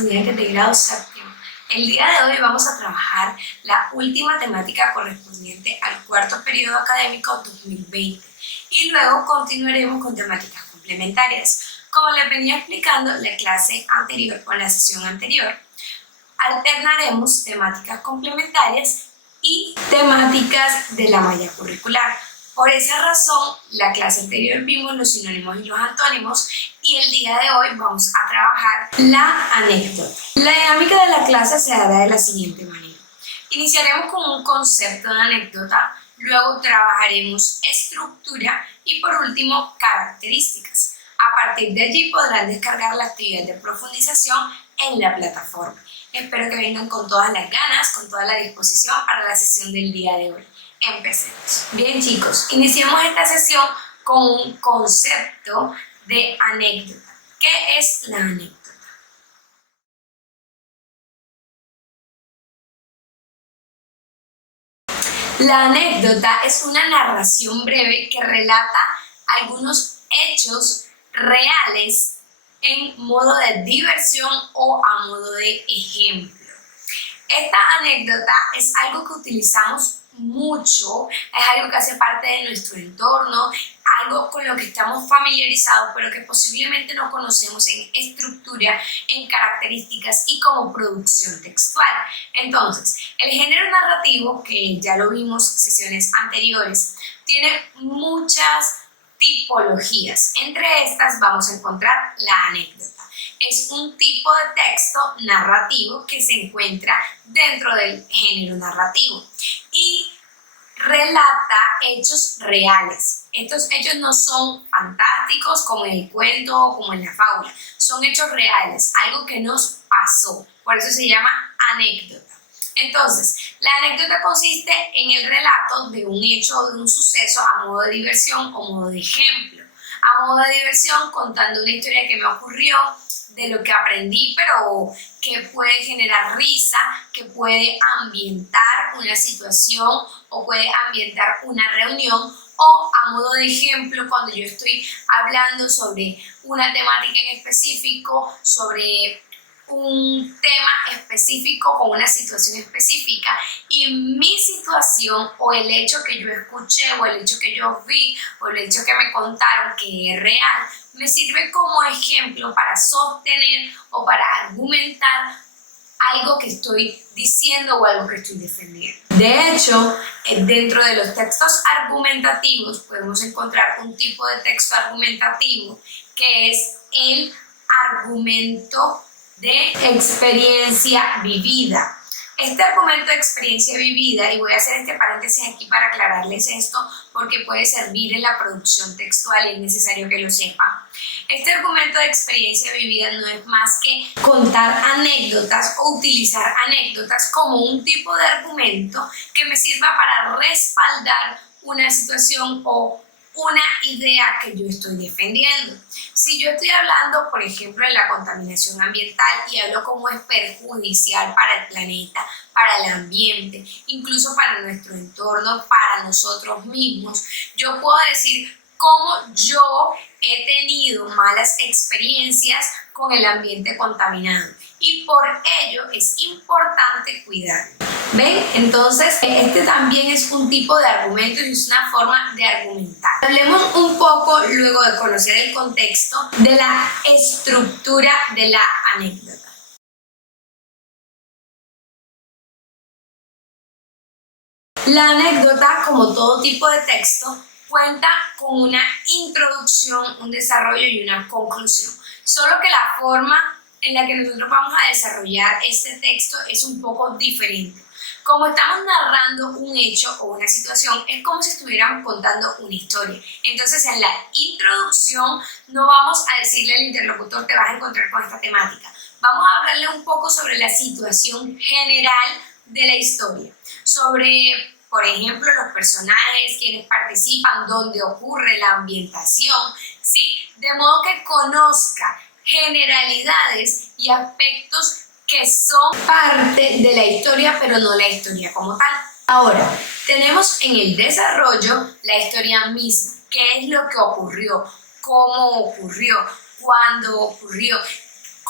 estudiantes de grado séptimo. El día de hoy vamos a trabajar la última temática correspondiente al cuarto periodo académico 2020 y luego continuaremos con temáticas complementarias. Como les venía explicando en la clase anterior o en la sesión anterior, alternaremos temáticas complementarias y temáticas de la malla curricular. Por esa razón, la clase anterior vimos los sinónimos y los antónimos y el día de hoy vamos a trabajar la anécdota. La dinámica de la clase se dará de la siguiente manera. Iniciaremos con un concepto de anécdota, luego trabajaremos estructura y por último características. A partir de allí podrán descargar la actividad de profundización en la plataforma. Espero que vengan con todas las ganas, con toda la disposición para la sesión del día de hoy. Empecemos. Bien chicos, iniciemos esta sesión con un concepto de anécdota. ¿Qué es la anécdota? La anécdota es una narración breve que relata algunos hechos reales en modo de diversión o a modo de ejemplo. Esta anécdota es algo que utilizamos mucho, es algo que hace parte de nuestro entorno, algo con lo que estamos familiarizados, pero que posiblemente no conocemos en estructura, en características y como producción textual. Entonces, el género narrativo, que ya lo vimos en sesiones anteriores, tiene muchas tipologías. Entre estas vamos a encontrar la anécdota. Es un tipo de texto narrativo que se encuentra dentro del género narrativo y relata hechos reales. Estos hechos no son fantásticos como en el cuento o como en la fábula, son hechos reales, algo que nos pasó, por eso se llama anécdota. Entonces, la anécdota consiste en el relato de un hecho o de un suceso a modo de diversión o modo de ejemplo. A modo de diversión, contando una historia que me ocurrió, de lo que aprendí, pero que puede generar risa, que puede ambientar una situación o puede ambientar una reunión, o a modo de ejemplo cuando yo estoy hablando sobre una temática en específico, sobre un tema específico con una situación específica y mi situación o el hecho que yo escuché o el hecho que yo vi o el hecho que me contaron que es real me sirve como ejemplo para sostener o para argumentar algo que estoy diciendo o algo que estoy defendiendo. De hecho, dentro de los textos argumentativos podemos encontrar un tipo de texto argumentativo que es el argumento de experiencia vivida. Este argumento de experiencia vivida, y voy a hacer este paréntesis aquí para aclararles esto porque puede servir en la producción textual y es necesario que lo sepan. Este argumento de experiencia vivida no es más que contar anécdotas o utilizar anécdotas como un tipo de argumento que me sirva para respaldar una situación o una idea que yo estoy defendiendo. Si yo estoy hablando, por ejemplo, de la contaminación ambiental y hablo cómo es perjudicial para el planeta, para el ambiente, incluso para nuestro entorno, para nosotros mismos, yo puedo decir cómo yo he tenido malas experiencias con el ambiente contaminado y por ello es importante cuidarlo. ¿Ven? Entonces, este también es un tipo de argumento y es una forma de argumentar. Hablemos un poco, luego de conocer el contexto, de la estructura de la anécdota. La anécdota, como todo tipo de texto, cuenta con una introducción, un desarrollo y una conclusión. Solo que la forma en la que nosotros vamos a desarrollar este texto es un poco diferente. Como estamos narrando un hecho o una situación, es como si estuviéramos contando una historia. Entonces, en la introducción no vamos a decirle al interlocutor te vas a encontrar con esta temática. Vamos a hablarle un poco sobre la situación general de la historia, sobre, por ejemplo, los personajes, quienes participan, dónde ocurre la ambientación, ¿sí? De modo que conozca generalidades y aspectos que son parte de la historia, pero no la historia como tal. Ahora, tenemos en el desarrollo la historia misma. ¿Qué es lo que ocurrió? ¿Cómo ocurrió? ¿Cuándo ocurrió?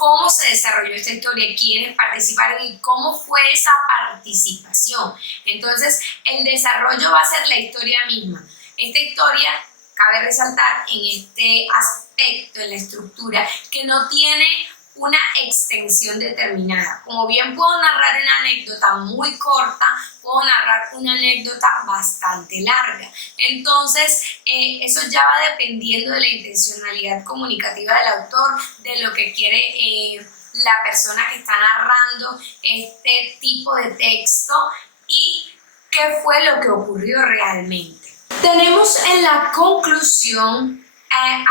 cómo se desarrolló esta historia, quiénes participaron y cómo fue esa participación. Entonces, el desarrollo va a ser la historia misma. Esta historia, cabe resaltar en este aspecto, en la estructura, que no tiene una extensión determinada. Como bien puedo narrar una anécdota muy corta, puedo narrar una anécdota bastante larga. Entonces, eso ya va dependiendo de la intencionalidad comunicativa del autor, de lo que quiere la persona que está narrando este tipo de texto y qué fue lo que ocurrió realmente. Tenemos en la conclusión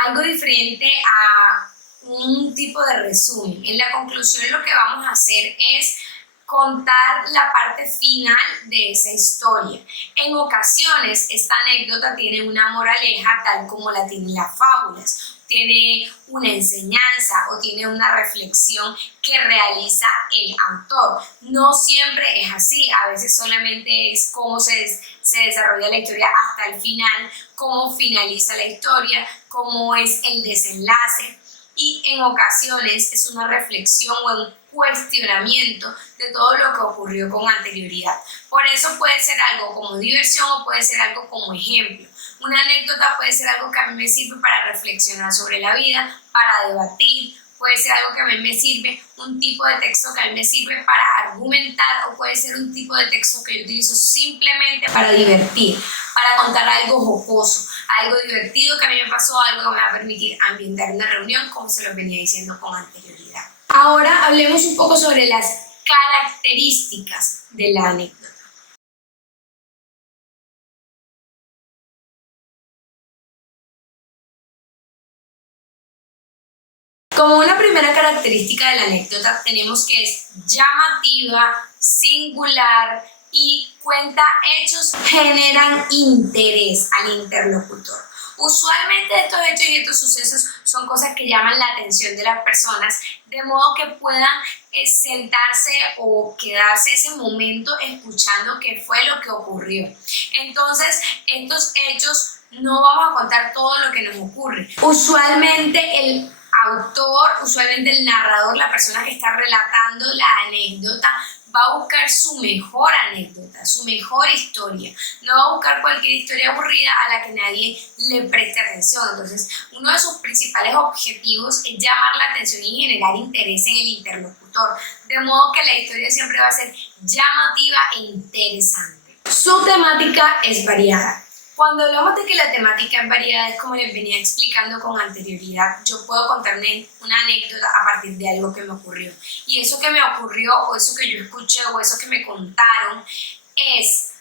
algo diferente a un tipo de resumen. En la conclusión lo que vamos a hacer es contar la parte final de esa historia. En ocasiones esta anécdota tiene una moraleja tal como la tienen las fábulas, tiene una enseñanza o tiene una reflexión que realiza el autor. No siempre es así, a veces solamente es cómo se desarrolla la historia hasta el final, cómo finaliza la historia, cómo es el desenlace. Y en ocasiones es una reflexión o un cuestionamiento de todo lo que ocurrió con anterioridad. Por eso puede ser algo como diversión o puede ser algo como ejemplo. Una anécdota puede ser algo que a mí me sirve para reflexionar sobre la vida, para debatir, puede ser algo que a mí me sirve, un tipo de texto que a mí me sirve para argumentar o puede ser un tipo de texto que yo utilizo simplemente para divertir, para contar algo jocoso, algo divertido que a mí me pasó, algo que me va a permitir ambientar una reunión, como se los venía diciendo con anterioridad. Ahora hablemos un poco sobre las características de la anécdota. Como una primera característica de la anécdota tenemos que es llamativa, singular y cuenta hechos, generan interés al interlocutor. Usualmente estos hechos y estos sucesos son cosas que llaman la atención de las personas, de modo que puedan sentarse o quedarse ese momento escuchando qué fue lo que ocurrió. Entonces, estos hechos no vamos a contar todo lo que nos ocurre. Usualmente el autor, usualmente el narrador, la persona que está relatando la anécdota, va a buscar su mejor anécdota, su mejor historia. No va a buscar cualquier historia aburrida a la que nadie le preste atención. Entonces, uno de sus principales objetivos es llamar la atención y generar interés en el interlocutor, de modo que la historia siempre va a ser llamativa e interesante. Su temática es variada. Cuando hablamos de que la temática es variada, es como les venía explicando con anterioridad, yo puedo contarme una anécdota a partir de algo que me ocurrió. Y eso que me ocurrió, o eso que yo escuché, o eso que me contaron, es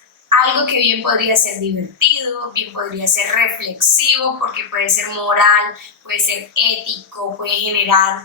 algo que bien podría ser divertido, bien podría ser reflexivo, porque puede ser moral, puede ser ético, puede generar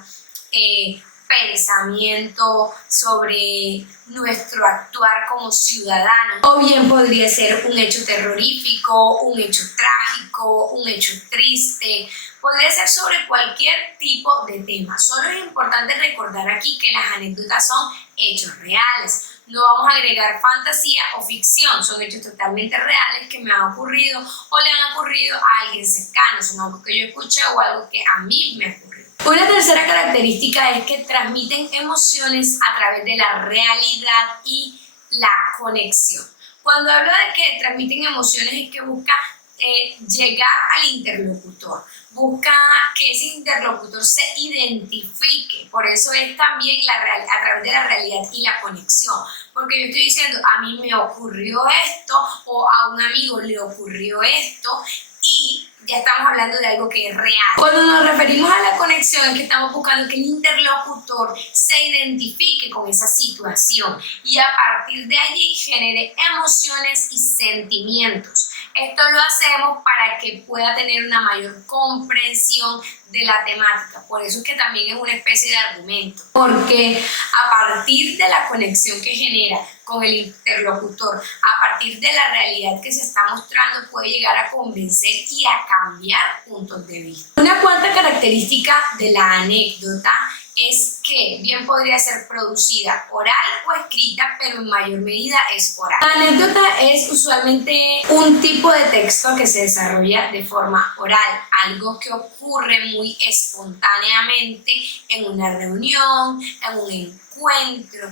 pensamiento sobre nuestro actuar como ciudadanos, o bien podría ser un hecho terrorífico, un hecho trágico, un hecho triste, podría ser sobre cualquier tipo de tema. Solo es importante recordar aquí que las anécdotas son hechos reales. No vamos a agregar fantasía o ficción, son hechos totalmente reales que me han ocurrido o le han ocurrido a alguien cercano, son algo que yo escuché o algo que a mí me ocurrió. Una tercera característica es que transmiten emociones a través de la realidad y la conexión. Cuando hablo de que transmiten emociones es que busca llegar al interlocutor, busca que ese interlocutor se identifique, por eso es también a través de la realidad y la conexión, porque yo estoy diciendo, a mí me ocurrió esto o a un amigo le ocurrió esto y ya estamos hablando de algo que es real. Cuando nos referimos a la conexión es que estamos buscando que el interlocutor se identifique con esa situación y a partir de allí genere emociones y sentimientos. Esto lo hacemos para que pueda tener una mayor comprensión de la temática. Por eso es que también es una especie de argumento. Porque a partir de la conexión que genera con el interlocutor, a partir de la realidad que se está mostrando, puede llegar a convencer y a cambiar puntos de vista. Una cuarta característica de la anécdota es que bien podría ser producida oral o escrita, pero en mayor medida es oral. La anécdota es usualmente un tipo de texto que se desarrolla de forma oral, algo que ocurre muy espontáneamente en una reunión, en un encuentro,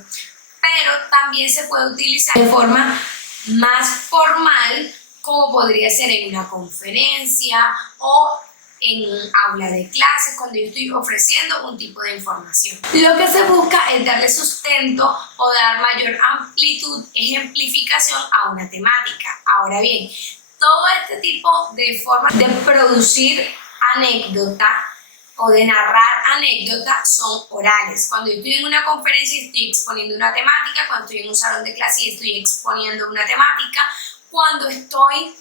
pero también se puede utilizar de forma más formal, como podría ser en una conferencia o en un aula de clases, cuando yo estoy ofreciendo un tipo de información. Lo que se busca es darle sustento o dar mayor amplitud, ejemplificación a una temática. Ahora bien, todo este tipo de formas de producir anécdota o de narrar anécdotas son orales. Cuando yo estoy en una conferencia y estoy exponiendo una temática, cuando estoy en un salón de clase y estoy exponiendo una temática, cuando estoy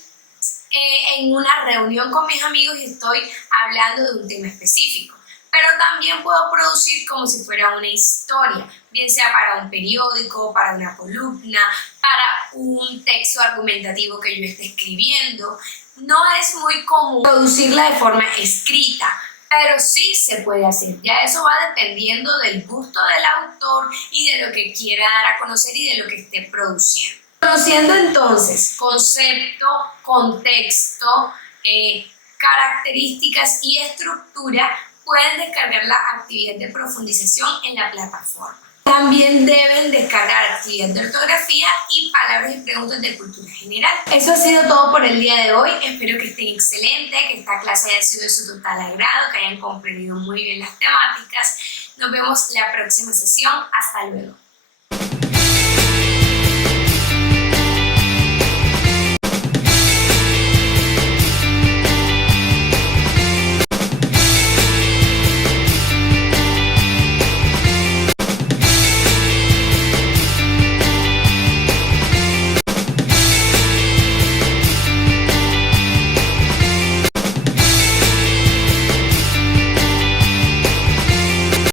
en una reunión con mis amigos y estoy hablando de un tema específico. Pero también puedo producir como si fuera una historia, bien sea para un periódico, para una columna, para un texto argumentativo que yo esté escribiendo. No es muy común producirla de forma escrita, pero sí se puede hacer. Ya eso va dependiendo del gusto del autor y de lo que quiera dar a conocer y de lo que esté produciendo. Conociendo entonces concepto, contexto, características y estructura, pueden descargar la actividad de profundización en la plataforma. También deben descargar actividad de ortografía y palabras y preguntas de cultura general. Eso ha sido todo por el día de hoy. Espero que estén excelentes, que esta clase haya sido de su total agrado, que hayan comprendido muy bien las temáticas. Nos vemos la próxima sesión. Hasta luego.